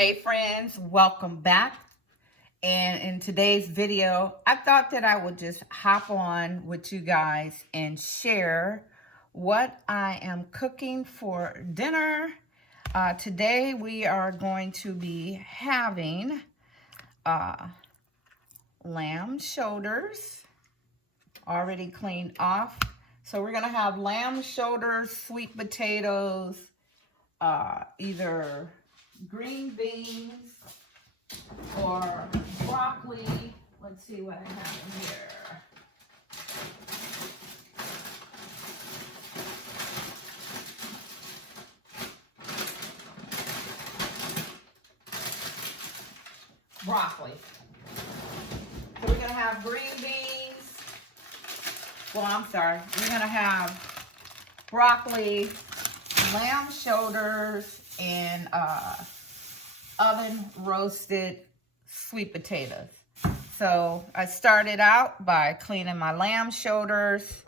Hey friends, welcome back. And in today's video, I thought that I would just hop on with you guys and share what I am cooking for dinner. Today we are going to be having lamb shoulders already cleaned off. So we're gonna have lamb shoulders, sweet potatoes, either green beans or broccoli. Let's see what I have in here. Broccoli. So we're gonna have green beans. Well, I'm sorry. We're gonna have broccoli, lamb shoulders, and oven roasted sweet potatoes. So I started out by cleaning my lamb shoulders.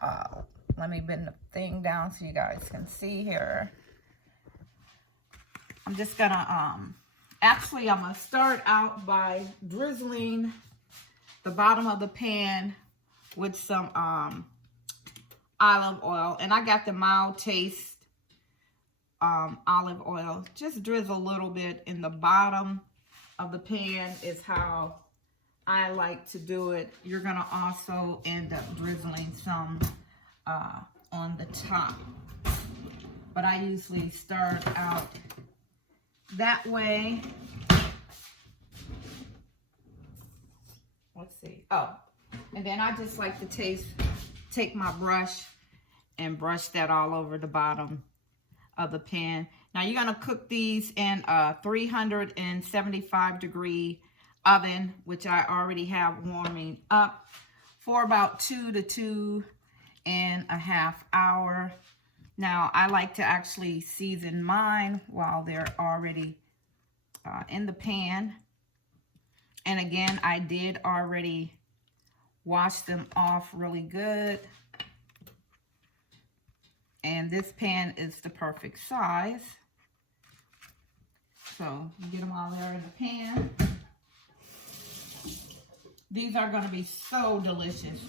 Let me bend the thing down so you guys can see here. I'm just gonna, actually I'm gonna start out by drizzling the bottom of the pan with some olive oil. And I got the mild taste olive oil. Just drizzle a little bit in the bottom of the pan is how I like to do it. You're gonna also end up drizzling some on the top, but I usually start out that way. Let's see. Oh, and then I just like to take my brush and brush that all over the bottom of the pan. Now you're gonna cook these in a 375 degree oven, which I already have warming up, for about 2 to 2.5 hours. Now I like to actually season mine while they're already in the pan. And again, I did already wash them off really good. And this pan is the perfect size. So you get them all there in the pan. These are going to be so delicious.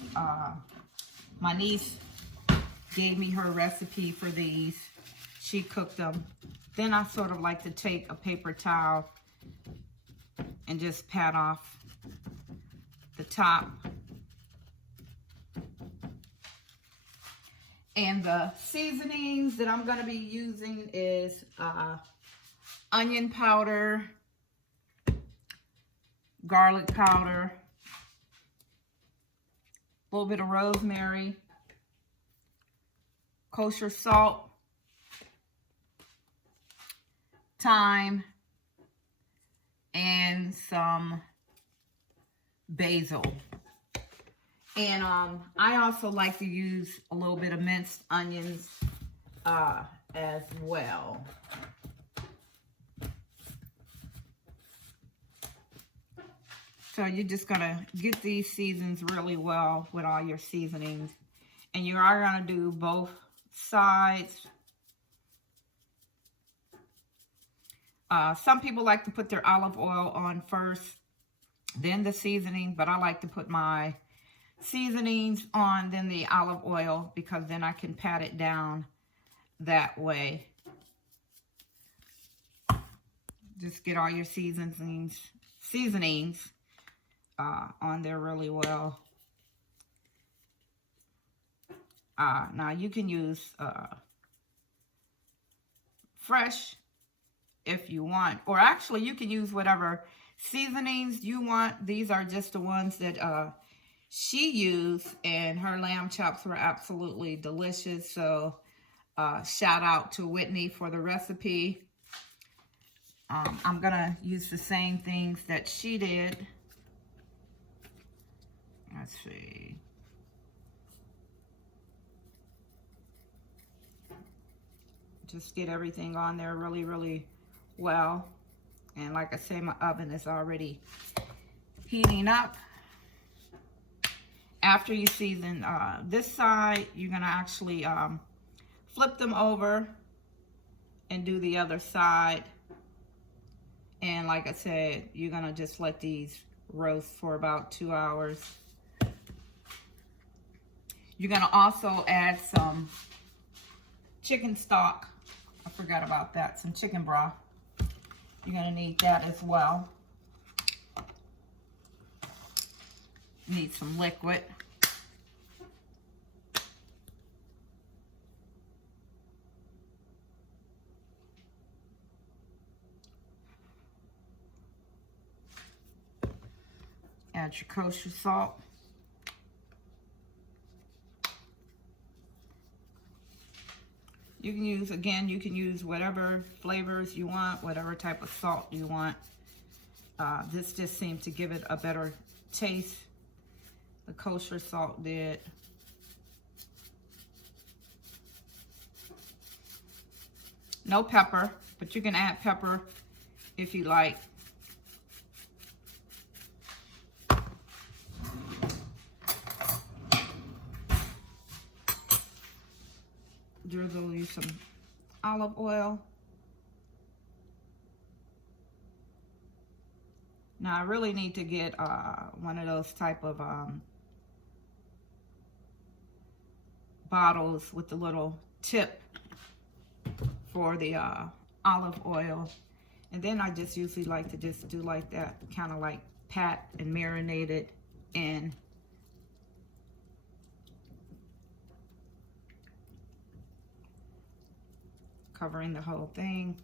My niece gave me her recipe for these. She cooked them. Then I sort of like to take a paper towel and just pat off the top. And the seasonings that I'm going to be using is onion powder, garlic powder, a little bit of rosemary, kosher salt, thyme, and some basil. And I also like to use a little bit of minced onions as well. So you're just gonna get these seasons really well with all your seasonings. And you are gonna do both sides. Some people like to put their olive oil on first, then the seasoning, but I like to put my seasonings on, then the olive oil, because then I can pat it down that way. Just get all your seasonings on there really well. Now you can use fresh if you want, or actually you can use whatever seasonings you want. These are just the ones that she used, and her lamb chops were absolutely delicious. So shout out to Whitney for the recipe. I'm gonna use the same things that she did. Let's see. Just get everything on there really, really well. And like I say, my oven is already heating up. After you season this side, you're gonna actually flip them over and do the other side. And like I said, you're gonna just let these roast for about 2 hours. You're gonna also add some chicken stock. I forgot about that, some chicken broth. You're gonna need that as well. Need some liquid. Add your kosher salt. You can use, again, you can use whatever flavors you want, whatever type of salt you want. This just seemed to give it a better taste. The kosher salt did. No pepper, but you can add pepper if you like. Drizzle you some olive oil. Now I really need to get one of those type of bottles with the little tip for the olive oil. And then I just usually like to just do like that, kind of like pat and marinate it in. Covering the whole thing.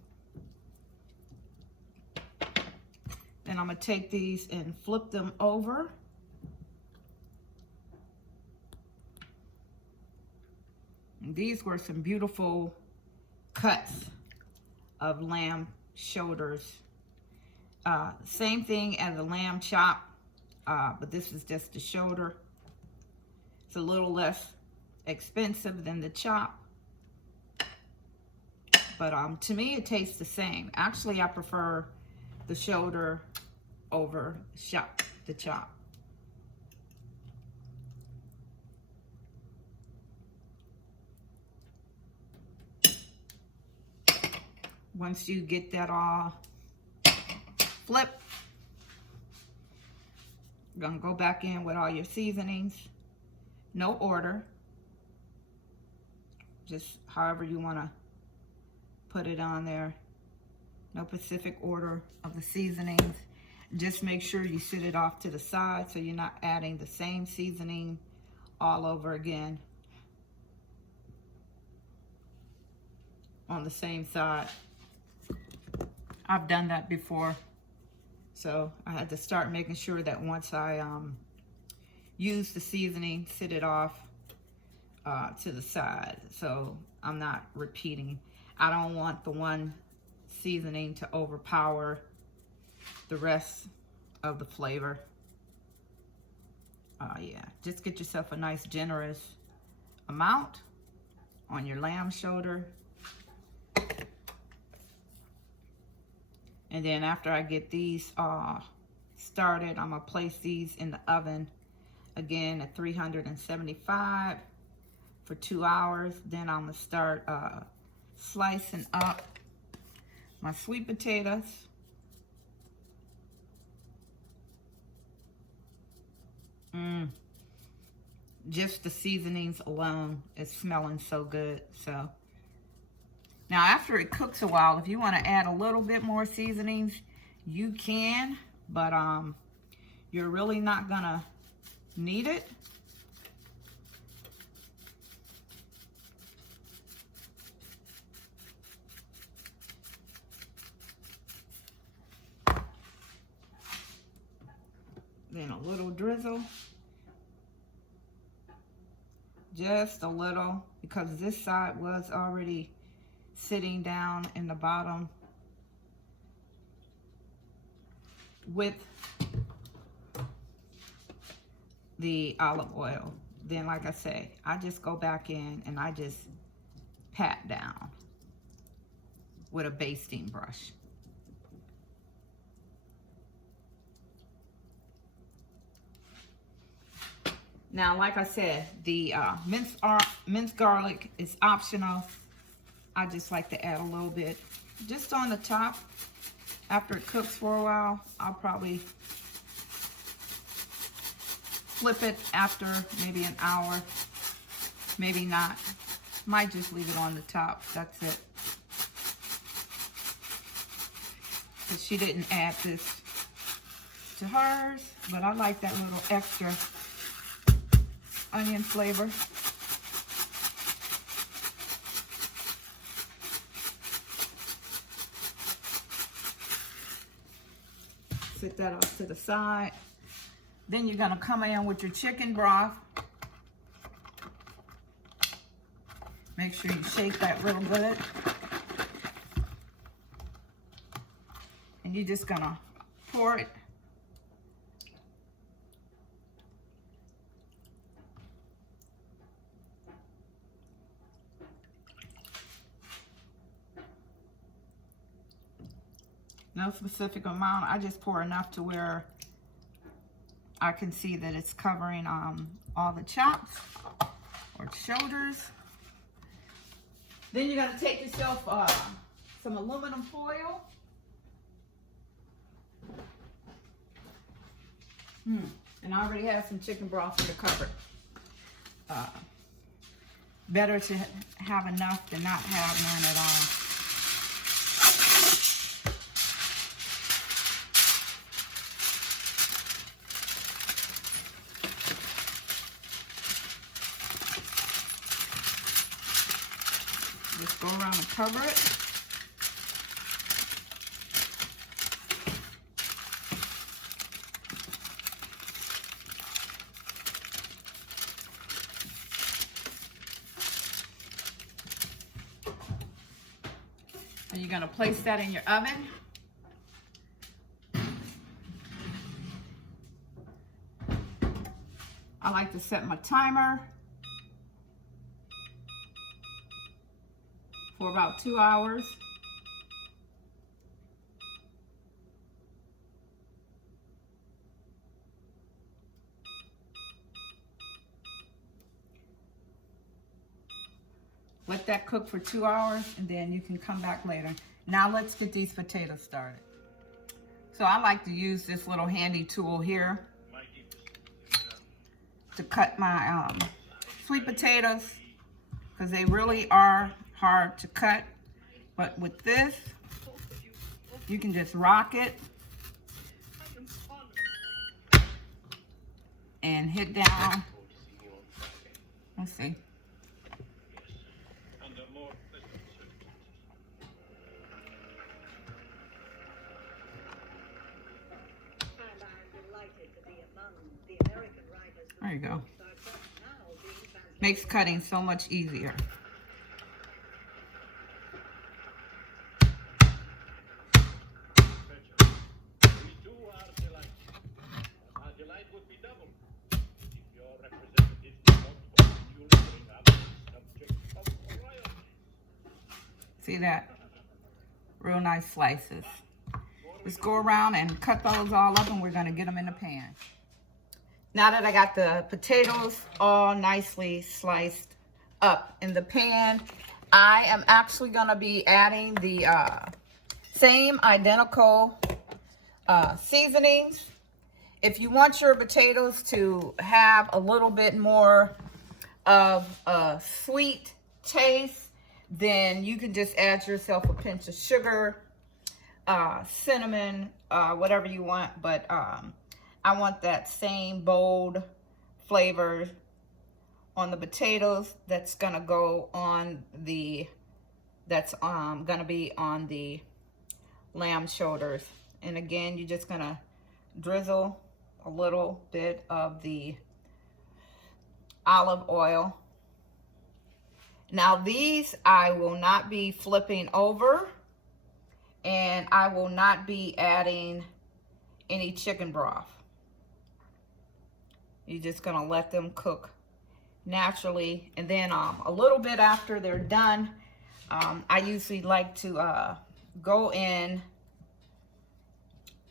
Then I'm gonna take these and flip them over. And these were some beautiful cuts of lamb shoulders. Same thing as a lamb chop, but this is just the shoulder. It's a little less expensive than the chop. But to me, it tastes the same. Actually, I prefer the shoulder over the chop. Once you get that all flipped, you're gonna go back in with all your seasonings. No order. Just however you wanna put it on there. No specific order of the seasonings. Just make sure you sit it off to the side so you're not adding the same seasoning all over again on the same side. I've done that before, so I had to start making sure that once I use the seasoning, sit it off to the side so I'm not repeating. I don't want the one seasoning to overpower the rest of the flavor. Yeah, just get yourself a nice generous amount on your lamb shoulder. And then after I get these started, I'm gonna place these in the oven again at 375 for 2 hours. Then I'm gonna start slicing up my sweet potatoes. Just the seasonings alone is smelling so good. So now after it cooks a while, if you want to add a little bit more seasonings, you can, but you're really not gonna need it. Then a little drizzle. Just a little, because this side was already sitting down in the bottom with the olive oil. Then, like I say, I just go back in and I just pat down with a basting brush. Now, like I said, the minced garlic is optional. I just like to add a little bit just on the top After it cooks for a while, I'll probably flip it after maybe an hour. Maybe not. Might just leave it on the top. That's it. Because she didn't add this to hers, but I like that little extra onion flavor. Set that off to the side. Then you're gonna come in with your chicken broth. Make sure you shake that real good. And you're just gonna pour it. No specific amount. I just pour enough to where I can see that it's covering all the chops or shoulders. Then you're gonna take yourself some aluminum foil. And I already have some chicken broth in the cupboard. Better to have enough than not have none at all. Just go around and cover it. And you're going to place that in your oven. I like to set my timer for about 2 hours. Let that cook for 2 hours and then you can come back later. Now let's get these potatoes started. So I like to use this little handy tool here to cut my sweet potatoes because they really are hard to cut. But with this, you can just rock it and hit down. Let's see. There you go. Makes cutting so much easier. See that? Real nice slices. Let's go around and cut those all up and we're going to get them in the pan. Now that I got the potatoes all nicely sliced up in the pan, I am actually going to be adding the same identical seasonings. If you want your potatoes to have a little bit more of a sweet taste, then you can just add yourself a pinch of sugar, cinnamon, whatever you want. But I want that same bold flavor on the potatoes that's gonna go on the, gonna be on the lamb shoulders. And again, you're just gonna drizzle a little bit of the olive oil. Now these I will not be flipping over, and I will not be adding any chicken broth. You're just gonna let them cook naturally, and then a little bit after they're done, I usually like to go in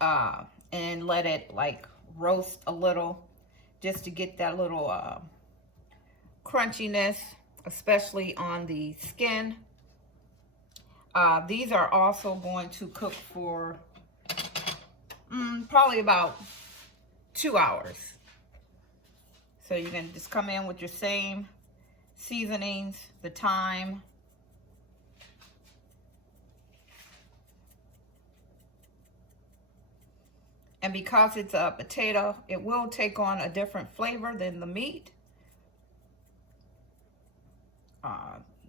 and let it like roast a little, just to get that little crunchiness, especially on the skin. These are also going to cook for probably about 2 hours. So you're gonna just come in with your same seasonings, the thyme, and because it's a potato, it will take on a different flavor than the meat.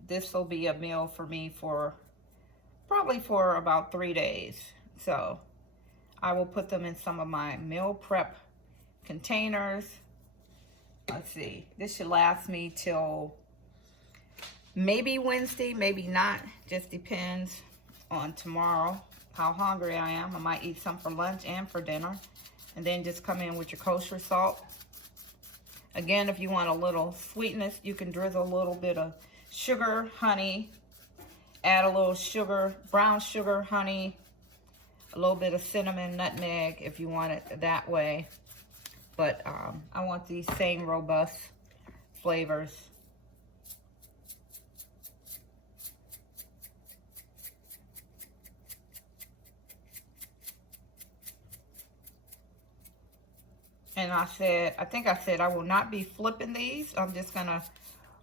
This will be a meal for me for probably for about 3 days. So I will put them in some of my meal prep containers. Let's see, this should last me till maybe Wednesday, maybe not. Just depends on tomorrow, how hungry I am. I might eat some for lunch and for dinner. And then just come in with your kosher salt. Again, if you want a little sweetness, you can drizzle a little bit of sugar, honey, add a little sugar, brown sugar, honey, a little bit of cinnamon, nutmeg if you want it that way. But I want these same robust flavors. And I think I said I will not be flipping these. I'm just gonna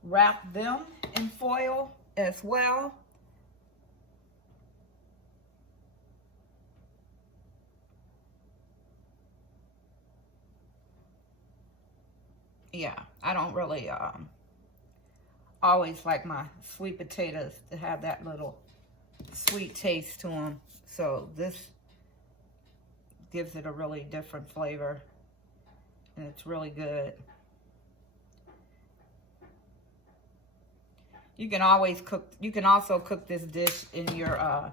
wrap them in foil as well. Yeah, I don't really always like my sweet potatoes to have that little sweet taste to them. So this gives it a really different flavor, and it's really good. You can always cook, you can also cook this dish in your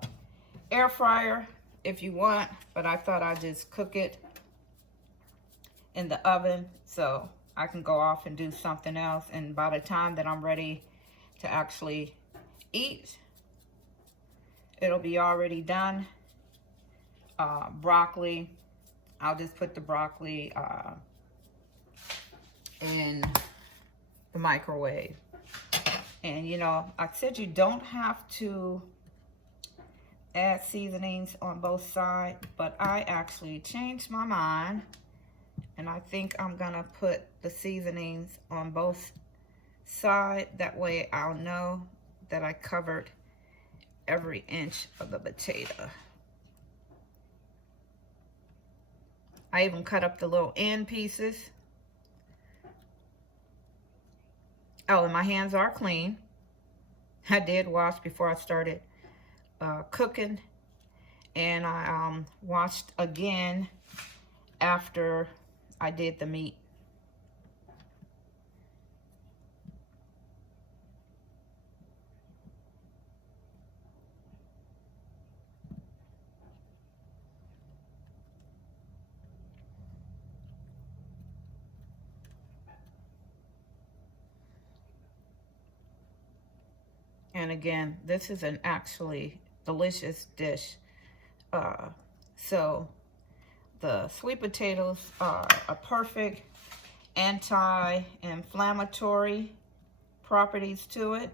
air fryer if you want, but I thought I'd just cook it in the oven so I can go off and do something else, and by the time that I'm ready to actually eat, it'll be already done. Broccoli, I'll just put the broccoli in the microwave. And you know, I said you don't have to add seasonings on both sides, but I actually changed my mind, and I think I'm gonna put the seasonings on both sides. That way I'll know that I covered every inch of the potato. I even cut up the little end pieces. Oh, and my hands are clean. I did wash before I started cooking, and I washed again after I did the meat. And again, this is an actually delicious dish. So the sweet potatoes are a perfect anti-inflammatory properties to it.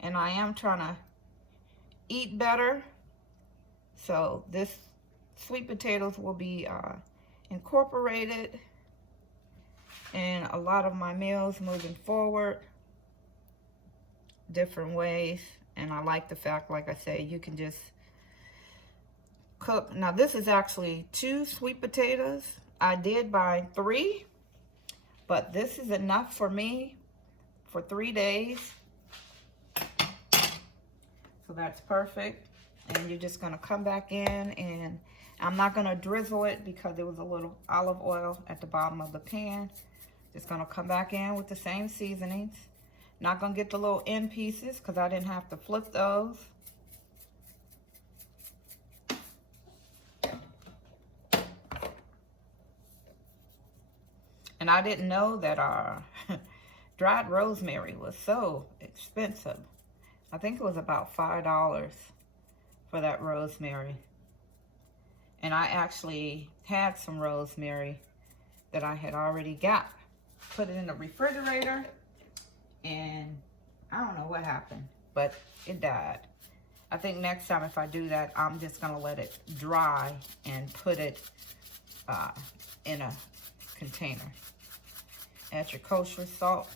And I am trying to eat better. So this sweet potatoes will be incorporated in a lot of my meals moving forward, different ways. And I like the fact, like I say, you can just cook. Now this is actually 2 sweet potatoes. I did buy 3, but this is enough for me for 3 days. So that's perfect. And you're just gonna come back in, and I'm not gonna drizzle it because there was a little olive oil at the bottom of the pan. Just gonna come back in with the same seasonings. Not gonna get the little end pieces because I didn't have to flip those. And I didn't know that dried rosemary was so expensive. I think it was about $5 for that rosemary. And I actually had some rosemary that I had already got. Put it in the refrigerator, and I don't know what happened, but it died. I think next time if I do that, I'm just gonna let it dry and put it in a container. Add your kosher salt.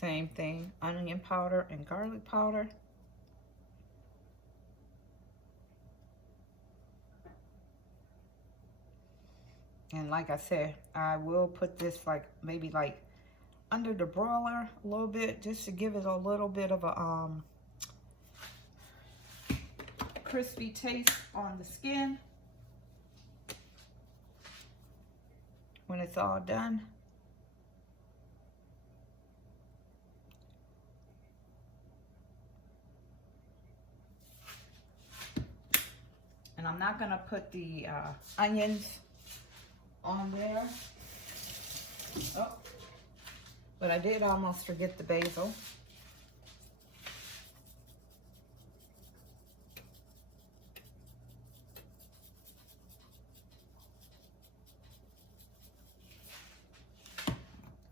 Same thing, onion powder and garlic powder. And like I said, I will put this like maybe like under the broiler a little bit, just to give it a little bit of a crispy taste on the skin when it's all done. And I'm not gonna put the onions on there. Oh, but I did almost forget the basil.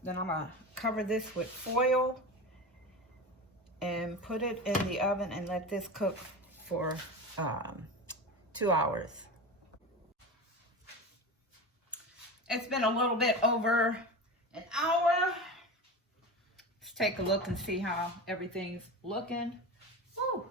Then I'm gonna cover this with foil and put it in the oven and let this cook for 2 hours. It's been a little bit over an hour. Let's take a look and see how everything's looking. Woo.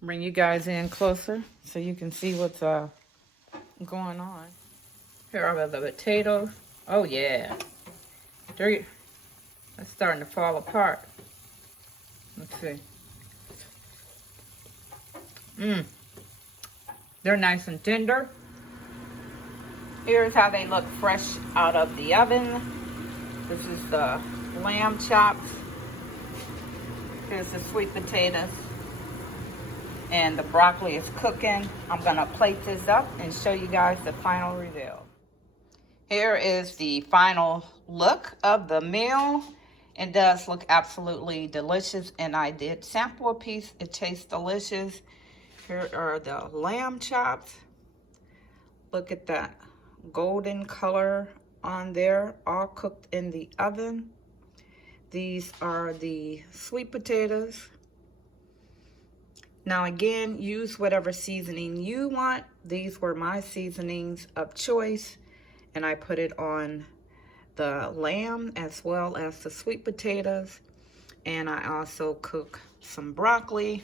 Bring you guys in closer so you can see what's going on. Here are the potatoes. Oh yeah, they're starting to fall apart. Let's see. They're nice and tender. Here's how they look fresh out of the oven. This is the lamb chops. Here's the sweet potatoes. And the broccoli is cooking. I'm gonna plate this up and show you guys the final reveal. Here is the final look of the meal. It does look absolutely delicious, and I did sample a piece. It tastes delicious. Here are the lamb chops. Look at that golden color on there, all cooked in the oven. These are the sweet potatoes. Now again, use whatever seasoning you want. These were my seasonings of choice, and I put it on the lamb as well as the sweet potatoes. And I also cook some broccoli.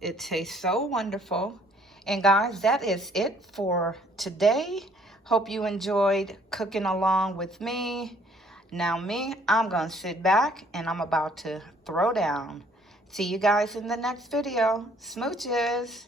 It tastes so wonderful. And guys, that is it for today. Hope you enjoyed cooking along with me. Now I'm gonna sit back and I'm about to throw down. See you guys in the next video. Smooches.